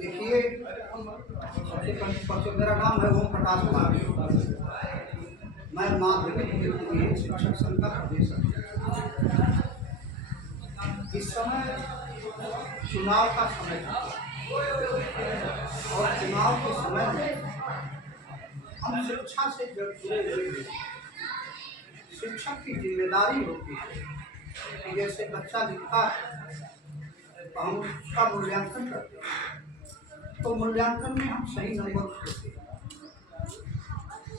देखिए, मेरा नाम है ओम प्रकाश कुमार। मैं माध्यमिक शिक्षक संघ का प्रदेश अध्यक्ष। इस समय चुनाव का समय था और चुनाव के समय में हम शिक्षा से जुड़े हुए शिक्षक की जिम्मेदारी होती है कि जैसे बच्चा लिखता है तो हम उसका मूल्यांकन करते हैं, तो मूल्यांकन में हम सही नंबर देते हैं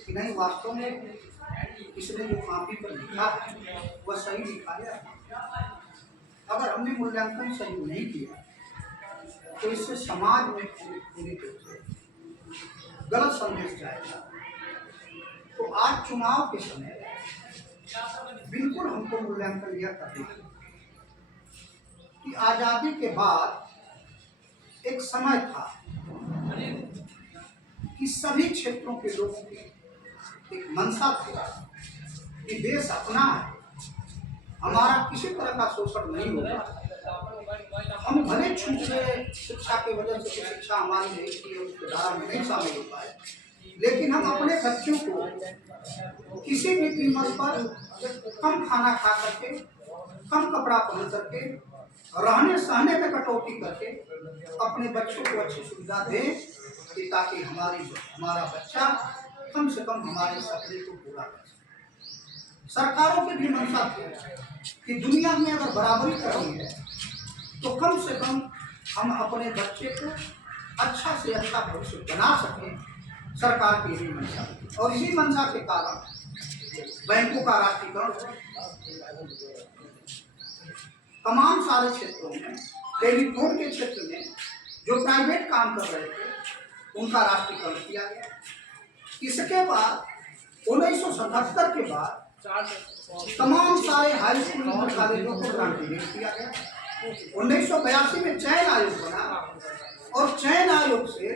कि नहीं वास्तव में इसने जो कॉपी पर लिखा है वह सही लिखाया है। अगर हमने मूल्यांकन सही नहीं किया तो इससे समाज में पूरी रूप से गलत संदेश जाएगा। तो आज चुनाव के समय बिल्कुल हमको मूल्यांकन यह करना है कि आज़ादी के बाद एक समय था कि सभी क्षेत्रों के लोगों की एक मंशा थी कि देश अपना है, हमारा किसी तरह का शोषण नहीं होगा। हम भले छूट गए शिक्षा के वजह से शिक्षा हमारी नहीं थी और उसके धारा में नहीं शामिल हो पाए, लेकिन हम अपने बच्चों को किसी भी कीमत पर कम खाना खा करके, कम कपड़ा पहन करके, रहने सहने में कटौती करके अपने बच्चों को अच्छी सुविधा दें कि ताकि हमारा बच्चा कम से कम हमारे सपने को पूरा कर सके। सरकारों की भी मंशा थी कि दुनिया में अगर बराबरी करनी है तो कम से कम हम अपने बच्चे को अच्छा से अच्छा भविष्य बना सकें। सरकार की यही मंशा और इसी मंशा के कारण बैंकों का राष्ट्रीयकरण, तमाम सारे क्षेत्रों में, टेलीफोन के क्षेत्र में जो प्राइवेट काम कर रहे थे उनका राष्ट्रीयकरण किया गया। इसके बाद 1977 के बाद तमाम सारे हाई स्कूल और कॉलेजों को ग्रांटीनेट किया गया। 1982 में चयन आयोग बना और चयन आयोग से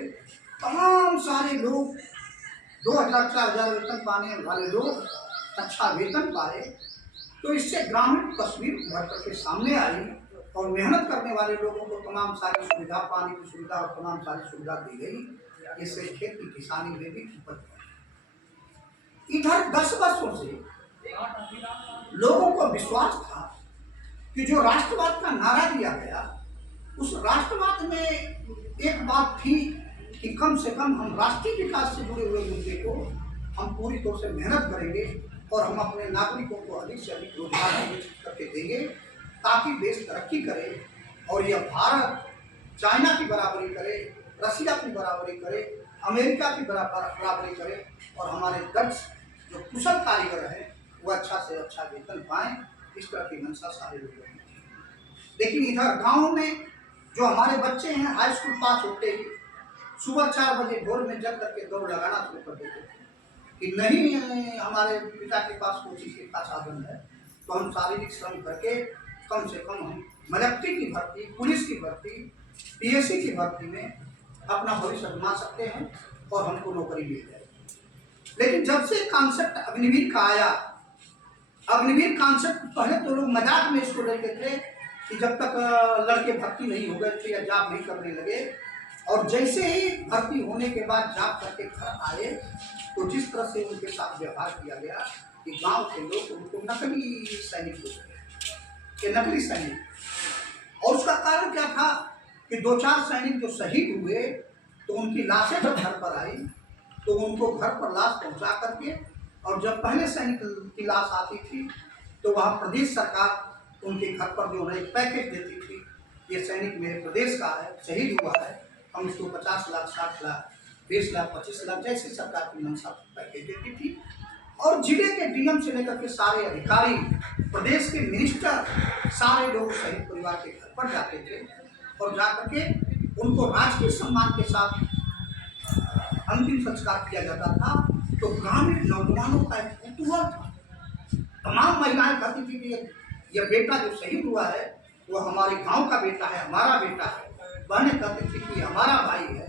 तमाम सारे लोग 2000-4000 वेतन पाने वाले लोग अच्छा वेतन पाए। तो इससे ग्रामीण तस्वीर भर करके सामने आई और मेहनत करने वाले लोगों को तमाम सारी सुविधा, पानी की सुविधा और तमाम सारी सुविधा दी गई। इससे खेती किसानी में भी उपज। इधर 10 वर्षों से लोगों को विश्वास था कि जो राष्ट्रवाद का नारा दिया गया, उस राष्ट्रवाद में एक बात थी कि कम से कम हम राष्ट्रीय विकास से जुड़े हुए मुद्दे को हम पूरी तौर से मेहनत करेंगे और हम अपने नागरिकों को अधिक से अधिक रोजगार करके देंगे ताकि देश तरक्की करे और यह भारत चाइना की बराबरी करे, रसिया की बराबरी करे, अमेरिका की बराबरी करे और हमारे दक्ष जो कुशल कारीगर हैं वो अच्छा से अच्छा वेतन पाएँ। इस तरह की मंशा सारे लोगों की। लेकिन इधर गाँव में जो हमारे बच्चे हैं हाई स्कूल पास होते ही सुबह 4 बजे भोर में जग करके दौड़ लगाना शुरू कर देते थे कि नहीं हमारे पिता के पास कोई चीज़ का साधन है तो हम शारीरिक श्रम करके कम से कम हम मिलिट्री की भर्ती, पुलिस की भर्ती, पीएससी की भर्ती में अपना भविष्य बना सकते हैं और हमको नौकरी मिल जाए। लेकिन जब से कॉन्सेप्ट अग्निवीर का आया, अग्निवीर कॉन्सेप्ट पहले तो लोग मजाक में इसको लेते थे कि जब तक लड़के भर्ती नहीं हो गए थे या जॉब नहीं करने लगे, और जैसे ही भर्ती होने के बाद जॉब करके घर आए तो जिस तरह से उनके साथ व्यवहार किया गया कि गांव के लोग उनको नकली सैनिक बोलते हैं, नकली सैनिक। और उसका कारण क्या था कि 2-4 सैनिक जो शहीद हुए तो उनकी लाशें जब घर पर आई तो उनको घर पर लाश पहुंचा करके, और जब पहले सैनिक की लाश आती थी तो वहाँ प्रदेश सरकार उनके घर पर जो उन्हें पैकेज देती थी, ये सैनिक मेरे प्रदेश का है, शहीद हुआ है, हम उसको 50 लाख, 60 लाख, 20 लाख, 25 लाख जैसे सरकार की मंशा पैकेज देती थी। और जिले के डीएम से लेकर के सारे अधिकारी, प्रदेश के मिनिस्टर, सारे लोग शहीद परिवार के घर पर जाते थे और जाकर के उनको राजकीय सम्मान के साथ अंतिम संस्कार किया जाता था। तो ग्रामीण नौजवानों का एक कुतूहल था, तमाम महिलाएं कहती थी कि यह बेटा जो शहीद हुआ है वो हमारे गांव का बेटा है, हमारा बेटा है। बहनें कहती थी कि हमारा भाई है,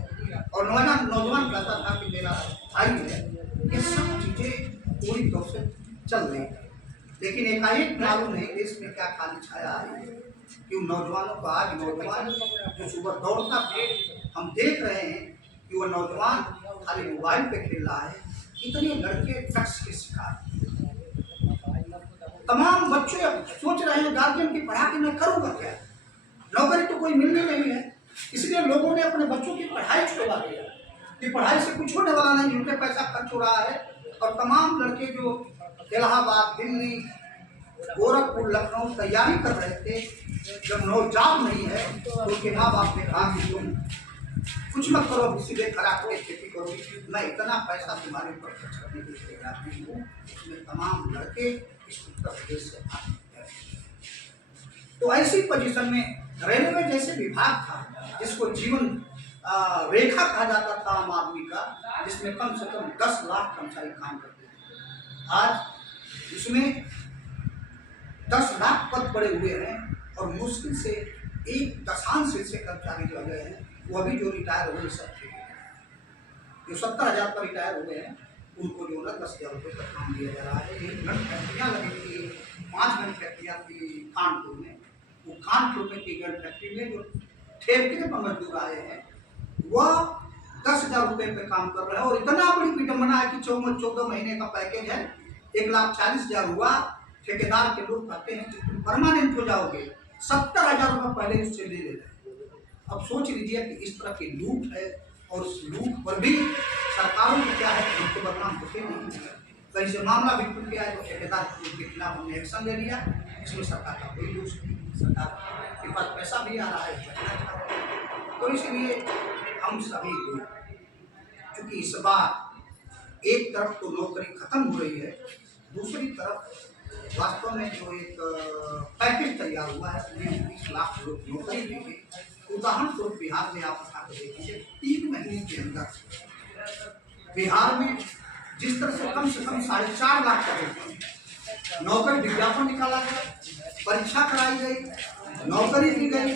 और नौजवान कहता था कि मेरा भाई है। ये सब चीज़ें पूरी तौर से चल रही है। लेकिन एकाएक मालूम नहीं देश में क्या काली छाया आई है कि उन नौजवानों को, आज नौजवान जो सुबह दौड़ता था, हम देख रहे हैं कि वो नौजवान खाली मोबाइल पे खेल रहा है। इतने लड़के ड्रग्स के शिकार, तमाम बच्चे अब सोच रहे हैं गार्जियन की पढ़ा के मैं करूँगा क्या, नौकरी तो कोई मिलनी नहीं है। इसलिए लोगों ने अपने बच्चों की पढ़ाई छुड़वा दिया कि पढ़ाई से कुछ होने वाला नहीं, उनके पैसा खर्च हो रहा है। और तमाम लड़के जो इलाहाबाद, दिल्ली, गोरखपुर, लखनऊ तैयारी कर रहे थे, जब जॉब नहीं है तो उनके माँ बाप ने कहा कि तुम कुछ मत करो, सीधे खराब के खेती करो, मैं इतना पैसा तुम्हारे ऊपर खर्च करने के लिए तैयार नहीं हूँ। उसमें तमाम लड़के इस उत्तर प्रदेश से आते हैं। तो ऐसी पोजीशन में रेलवे जैसे विभाग था जिसको जीवन रेखा कहा जाता था आम आदमी का, जिसमें कम से कम 10 लाख कर्मचारी काम करते थे, आज उसमें 10 लाख पद पड़े हुए हैं और मुश्किल से 1 से कर्मचारी जो गए हैं वो अभी जो रिटायर हुए सब थे, जो 70,000 पर रिटायर हुए हैं उनको जो है 10,000 रुपये का काम दिया जा रहा है। एक गन फैक्ट्रियाँ लगी थी, 5 गन फैक्ट्रियाँ थी कानपुर में, वो कानपुर में की गन फैक्ट्री में जो ठेके पर मजदूर आए हैं वह 10,000 रुपये पे काम कर रहे हैं। और इतना बड़ी विडम्बना है कि 14 महीने का पैकेज है, 1,40,000 हुआ। ठेकेदार के लोग कहते हैं कि तुम परमानेंट हो जाओगे, 70,000 रुपये पहले उससे ले लेते हैं। अब सोच लीजिए कि इस तरह की लूट है, और उस लूट पर भी सरकारों को क्या है, उनको बदनाम होते नहीं है। कहीं से मामला भी खुल गया है तो ठेकेदार के खिलाफ हमने एक्शन ले लिया, इसमें सरकार का कोई दोष नहीं, सरकार के पास पैसा भी आ रहा है। तो इसलिए हम सभी लोग, क्योंकि इस बार एक तरफ तो नौकरी खत्म हो रही है, दूसरी तरफ वास्तव में जो एक पैकेज तैयार हुआ है, 20 लाख लोग नौकरी देंगे। उदाहरण स्वरूप बिहार में आप उठा कर देखिए, 3 महीने के अंदर बिहार में जिस तरह से कम 4.5 लाख करोड़ नौकरी विज्ञापन निकाला गया, परीक्षा कराई गई, नौकरी दी गई,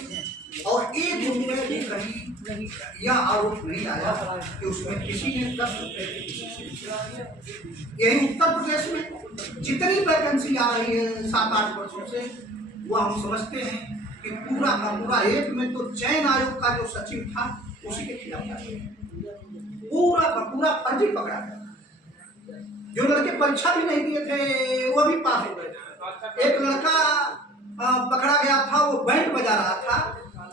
और 1 रुपये भी कहीं यह आरोप नहीं आया कि उसमें किसी ने 10 रुपये की। यही उत्तर प्रदेश में जितनी वैकेंसी आ रही है 7-8 वर्षों से, वो हम समझते हैं कि पूरा का पूरा, एक में तो चयन आयोग का जो सचिव था उसी के खिलाफ पूरा का पूरा फर्जी पकड़ा गया। जो लड़के परीक्षा भी नहीं दिए थे वो भी पास हो गए। एक लड़का पकड़ा गया था, वो बैंड बजा रहा था,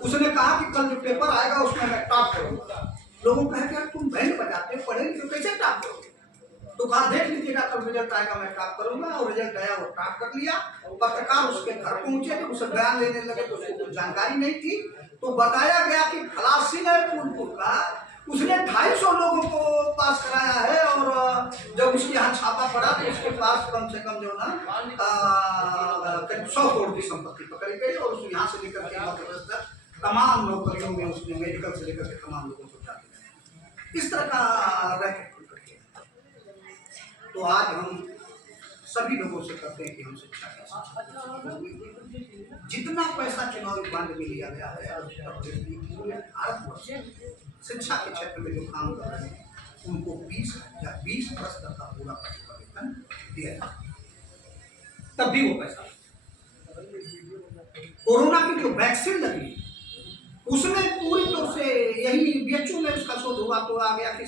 उसने कहा कि कल जो पेपर आएगा उसमें मैं टॉप करूंगा। लोगों को कहा कि तुम बैंड बजाते हो, पढ़ेंगे तो कैसे टॉप करोगे? तो कहा देख लीजिएगा कल रिजल्ट आएगा मैं टॉप करूंगा, और रिजल्ट आया वो टॉप कर लिया। पत्रकार उसके घर पहुंचे तो उसे बयान लेने लगे तो उसको कुछ जानकारी नहीं थी, तो बताया गया कि खलासी ने फूलपुर का उसने 250 लोगों को पास कराया है, और जब उसके यहाँ छापा पड़ा तो उसके पास कम से कम जो ना करीब 100 करोड़ की संपत्ति पकड़ी गई, और उस यहाँ से लेकर के मध्य प्रदेश तक तमाम नौकरियों में उसने मेडिकल से लेकर के तमाम लोगों को जाती इस तरह का रैकेट खुल करके। तो आज हम सभी लोगों से कहते हैं कि हम शिक्षा जितना पैसा चुनावी बांड में लिया गया है, पूरे भारतवर्ष शिक्षा के क्षेत्र में जो काम कर रहे हैं उनको 20 वर्ष तक का पूरा वेतन दिया जाए, तब भी वो पैसा। कोरोना की जो वैक्सीन लगी उसमें पूरी तौर से यही बीएचयू में उसका शोध हुआ, तो आ गया कि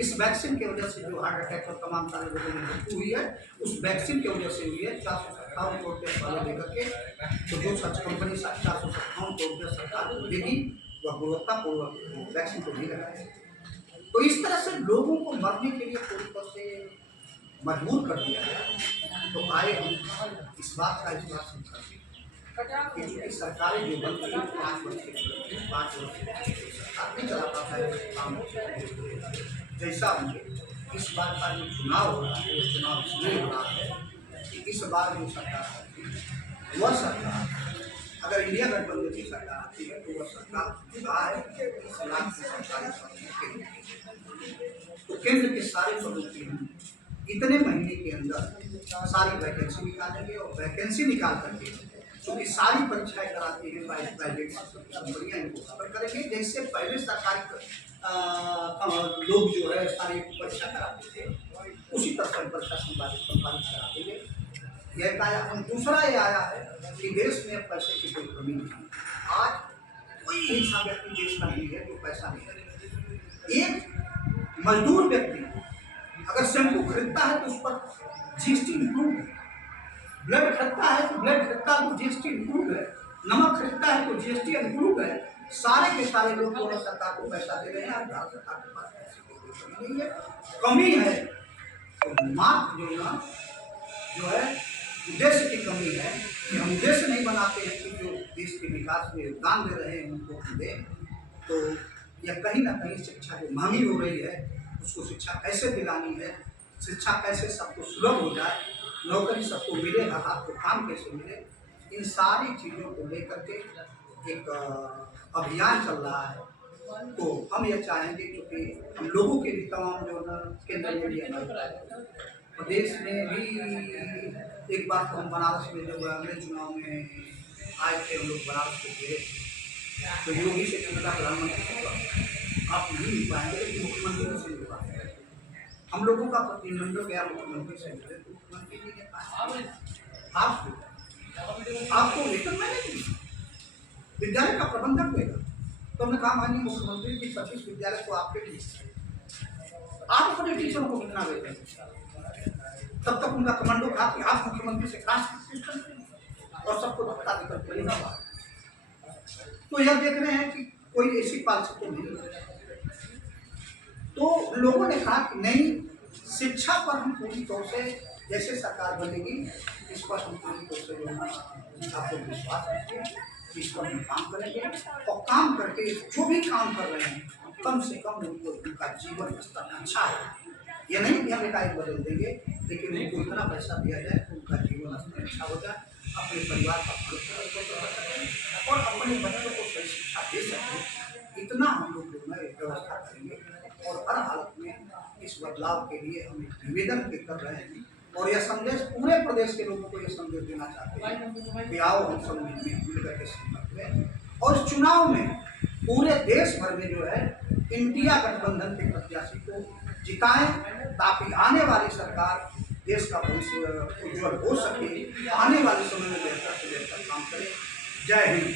इस वैक्सीन की वजह से जो हार्ट अटैक और तमाम सारे लोगों में मृत्यु हुई है उस वैक्सीन की वजह से हुई है। 457 करोड़ रुपये पहले लेकर के, तो जो सच कंपनी 457 करोड़ रुपये सरकार को देगी वह गुणवत्तापूर्वक वैक्सीन को भी लगाए। तो इस तरह से लोगों को मरने के लिए पूरी तरह से मजबूर कर दिया गया। तो आए हम इस बात का विश्वास करते कि सरकारें जो बनती है 5 वर्ष के 5 वर्ष सरकार नहीं चला पाता है काम जैसा उनके। इस बार का जो चुनाव हो रहा है वो चुनाव इसलिए हो रहा है कि इस बार जो सरकार आती है वह सरकार, अगर इंडिया गठबंधन की सरकार आती है तो वह सरकार तो केंद्र के सारे पदों के हम इतने महीने के अंदर सारी वैकेंसी निकालेंगे, और वैकेंसी निकाल करके क्योंकि सारी परीक्षाएं कराती है प्राइवेट कंपनियां, इनको खबर करेंगे। जैसे पहले सरकारी लोग जो है सारी परीक्षा कराते थे उसी तरह से परीक्षा संपादित करा देंगे। यह एक आया। और दूसरा ये आया है कि देश में अब पैसे की कोई कमी नहीं। आज कोई ऐसा व्यक्ति देश का नहीं है जो पैसा नहीं है। एक मजदूर व्यक्ति अगर शैम्पू खरीदता है तो उस पर जीएसटी इंक्लूड है, ब्लड खरीदता है तो ब्लड खरीदता है तो जीएसटी इंक्लूड है, नमक खरीदता है तो जीएसटी इंक्लूड है। सारे के सारे लोग दोनों सरकार को पैसा दे रहे हैं। भारत सरकार के पास पैसे की कोई कमी नहीं है। कमी है तो मात्र जो है उद्देश्य की कमी है कि हम उद्देश्य नहीं बनाते हैं कि जो देश के विकास में योगदान दे रहे हैं उनको हम दें। तो यह कहीं ना कहीं शिक्षा जो महंगी हो रही है उसको शिक्षा कैसे दिलानी है, शिक्षा कैसे सबको सुलभ हो जाए, नौकरी सबको मिले, हर हाथ को काम कैसे मिले, इन सारी चीज़ों को लेकर के एक अभियान चल रहा है। तो हम ये चाहेंगे क्योंकि हम लोगों के लिए तमाम जो है केंद्र में भी हमारे प्रदेश में भी एक बार तो हम बनारस में जब अगले चुनाव में आए थे, हम लोग बनारस को गए तो योगी से कहा प्रधानमंत्री से आप नहीं मिल पाएंगे लेकिन मुख्यमंत्री से मिल पाएंगे। हम लोगों का प्रतिनिधिमंडल गया मुख्यमंत्री से मिले तो मुख्यमंत्री जी ने कहा आपको वेतन मैंने दी, विद्यालय का प्रबंधन देगा। तो हमने कहा माननीय मुख्यमंत्री जी 25 विद्यालय को आपके लिए आप अपने टीचरों को कितना वेतन, तब तक उनका कमांडो कहा कि आप मुख्यमंत्री से क्लास और सबको धक्का देकर। तो यह देख रहे हैं कि कोई ऐसी पॉलिसी तो नहीं। तो लोगों ने कहा कि नहीं, शिक्षा पर हम पूरी तौर से जैसे सरकार बनेगी इस पर हम पूरी तौर से जो आपको विश्वास रखिए, इस पर हम काम करेंगे और काम करके जो भी काम कर रहे हैं कम से कम उनको उनका जीवन स्तर अच्छा है। यह नहीं कि हम एकाएक बदल देंगे, लेकिन उनको इतना पैसा दिया जाए तो उनका जीवन स्तर अच्छा हो जाए, अपने परिवार का सकें और अपने बच्चों को सही शिक्षा दे सकें। इतना हम लोग जो है व्यवस्था करेंगे और हर हालत में इस बदलाव के लिए हम एक निवेदन भी कर रहे हैं और यह संदेश पूरे प्रदेश के लोगों को यह संदेश देना चाहते हैं कि आओ हम सब मिलकर के सम्मत हुए और इस चुनाव में पूरे देश भर में जो है इंडिया गठबंधन के प्रत्याशी को जिताएं ताकि आने वाली सरकार देश का भविष्य उज्जवल हो सके, आने वाले समय में बेहतर से बेहतर काम करे। जय हिंद।